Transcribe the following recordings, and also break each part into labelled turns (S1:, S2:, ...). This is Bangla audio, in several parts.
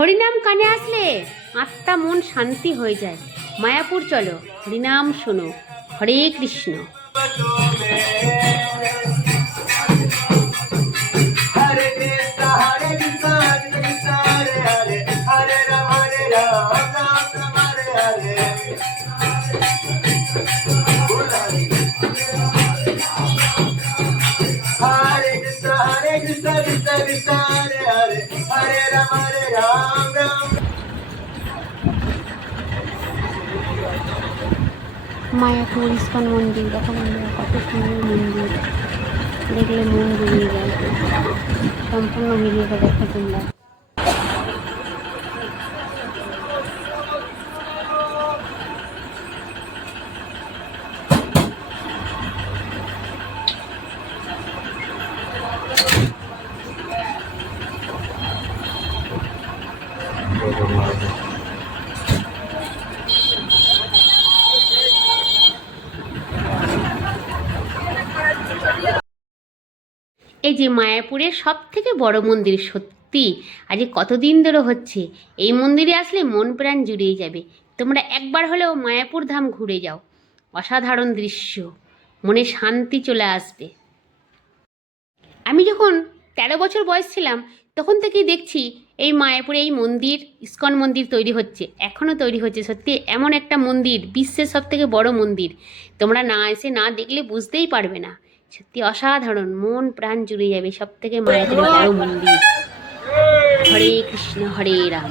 S1: হরিনাম কানে আসলে আত্মা মন শান্তি হয়ে যায়। মায়াপুর চলো হরিনাম শোনো হরে কৃষ্ণ।
S2: విస్త విస్త హరే హరే
S1: హరే రామ హరే రామ రామ మాయ ಕೂರಿಸ್ಕೊಂಡು ಮುಂದಿದ್ದ ಒಂದು ಕಟ್ಟಿಸ್ಕೊಂಡು ಮುಂದಿದ್ದ ಬೆಳೆ ಮುಂದಿದ್ದ ಸಂಪೂರ್ಣ ಹಿರಿಯರ ಬೆಟ್ಟದಿಂದ এই যে মায়াপুরের সব থেকে বড় মন্দির, সত্যি? আজ কতদিন ধরে হচ্ছে? এই মন্দিরে আসলে মন প্রাণ জুড়িয়ে যাবে। তোমরা একবার হলেও মায়াপুর ধাম ঘুরে যাও। অসাধারণ দৃশ্য। মনে শান্তি চলে আসবে। আমি যখন তেরো বছর বয়স ছিলাম তখন থেকেই দেখছি এই মায়াপুরে এই মন্দির, ইস্কন মন্দির তৈরি হচ্ছে, এখনও তৈরি হচ্ছে। সত্যি, এমন একটা মন্দির, বিশ্বের সব থেকে বড় মন্দির। তোমরা না এসে না দেখলে বুঝতেই পারবে না। সত্যি অসাধারণ, মন প্রাণ জুড়ে যাবে সব থেকে মায়াপুরের বড় মন্দির। হরে কৃষ্ণ, হরে রাম।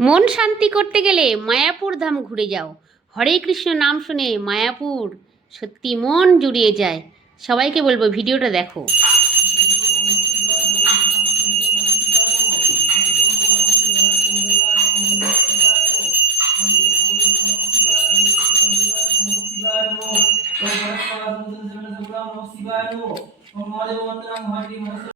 S1: মন শান্তি করতে গেলে মায়াপুর ধাম ঘুরে যাও। হরে কৃষ্ণ নাম শুনে মায়াপুর সত্যি মন জুড়িয়ে যায়। সবাইকে বলব ভিডিওটা দেখো।